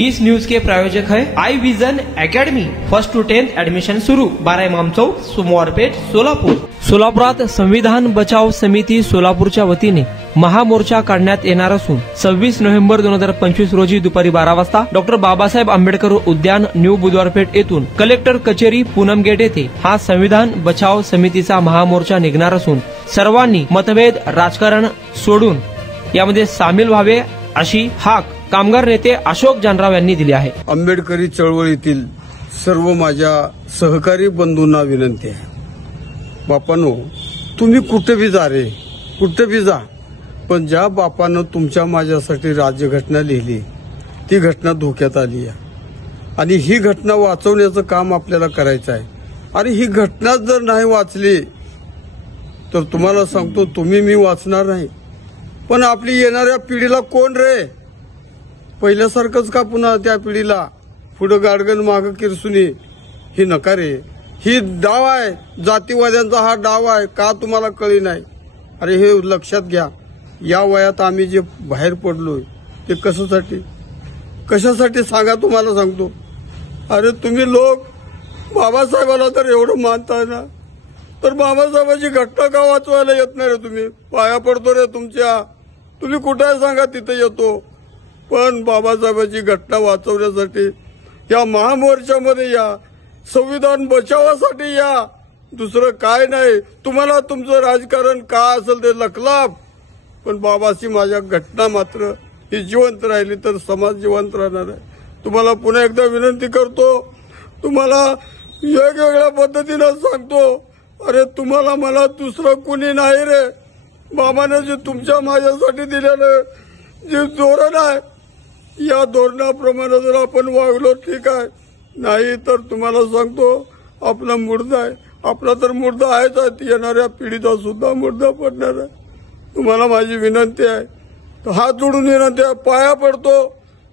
इस news के प्रायोजक है I vision academy. 1st to 10th admission शुरू। 12 इमाम चौक, सोमवारपेठ, सोलापूर। सोलापुरात संविधान बचाव समिती सोलापूरच्या वतीने महामोर्चा काढण्यात येणार असून 26 नोव्हेंबर 2025 रोजी दुपारी 12 वाजता डॉक्टर बाबासाहेब आंबेडकर उद्यान न्यू बुधवारपेठ येथून कलेक्टर कचेरी पूनम गेट येथे हा संविधान बचाव समितीचा महामोर्चा निघणार असून सर्वांनी मतभेद राजकारण सोडून यामध्ये सामील व्हावे अशी हाक कामगार नेते अशोक जानराव यांनी दिली आहे। आंबेडकरी चळवळीतील सर्व माझ्या सहकारी बंधूंना विनंती आहे, बापांनो तुम्ही कुठे बी जा रे, कुठे बी जा, पण ज्या बापानं तुमच्या माझ्यासाठी राज्यघटना लिहिली ती घटना धोक्यात आली आहे आणि ही घटना वाचवण्याचं काम आपल्याला करायचं आहे। आणि ही घटना जर नाही वाचली तर तुम्हाला सांगतो तुम्ही मी वाचणार नाही, पण आपली येणाऱ्या पिढीला कोण रे, पहिल्यासारखंच का पुन्हा त्या पिढीला पुढं गाडगन मागं किरसुनी, ही नका रे, ही डाव आहे, जातीवाद्यांचा हा डाव आहे, का तुम्हाला कळी नाही? अरे हे लक्षात घ्या, या वयात आम्ही जे बाहेर पडलोय ते कशासाठी सांगा, तुम्हाला सांगतो। अरे तुम्ही लोक बाबासाहेबाला तर एवढं मानताय ना, तर बाबासाहेबांची घटना का वाचवायला येत नाही रे? तुम्ही पाया पडतो रे तुमच्या, तुम्ही कुठे सांगा तिथे येतो, पण बाबासाहेबांची घटना वाचवण्यासाठी या महामोर्चामध्ये या, संविधान बचावासाठी या, दुसरं काय नाही। तुम्हाला तुमचं राजकारण काय असेल ते लखलाप, पण बाबाची माझ्या घटना मात्र ही जिवंत राहिली तर समाज जिवंत राहणार आहे। तुम्हाला पुन्हा एकदा विनंती करतो, तुम्हाला वेगवेगळ्या पद्धतीनं सांगतो, अरे तुम्हाला मला दुसरं कुणी नाही रे, बाबाने जे तुमच्या माझ्यासाठी दिलेलं जे धोरण आहे या धोरणाप्रमाणे जर आपण वागलो ठीक आहे, नाही तर तुम्हाला सांगतो आपला मुर्दा आहे, आपला तर मुर्दा आहेच आहे, येणाऱ्या पिढीचा सुद्धा मुर्दा पडणार आहे। तुम्हाला माझी विनंती आहे, हात जोडून विनंती आहे, पाया पडतो,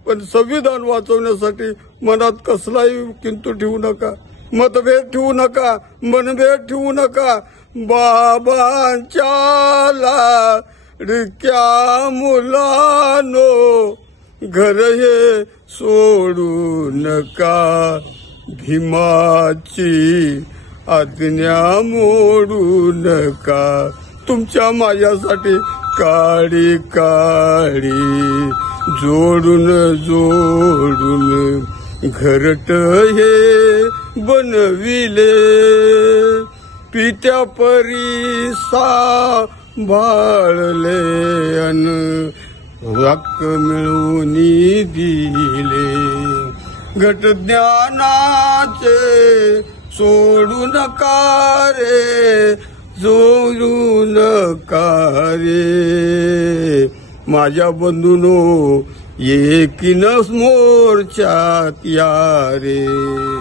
पण संविधान वाचवण्यासाठी मनात कसलाही किंतु ठेवू नका, मतभेद ठेवू नका, मनभेद ठेवू नका। बाबांच्या लाडक्या मुलांनो घर हे सोडू नका, भीमाची आज्ञा मोडू नका, तुमच्या माझ्यासाठी काडी काडी जोडून घरट हे बनविले, पित्या परी सांभाळले अन हक्क मिळवून दिले, घट ज्ञानाचे सोडू नका रे, जोडू नका रे, माझ्या बंधूनो एकीनच मोर्चात या रे।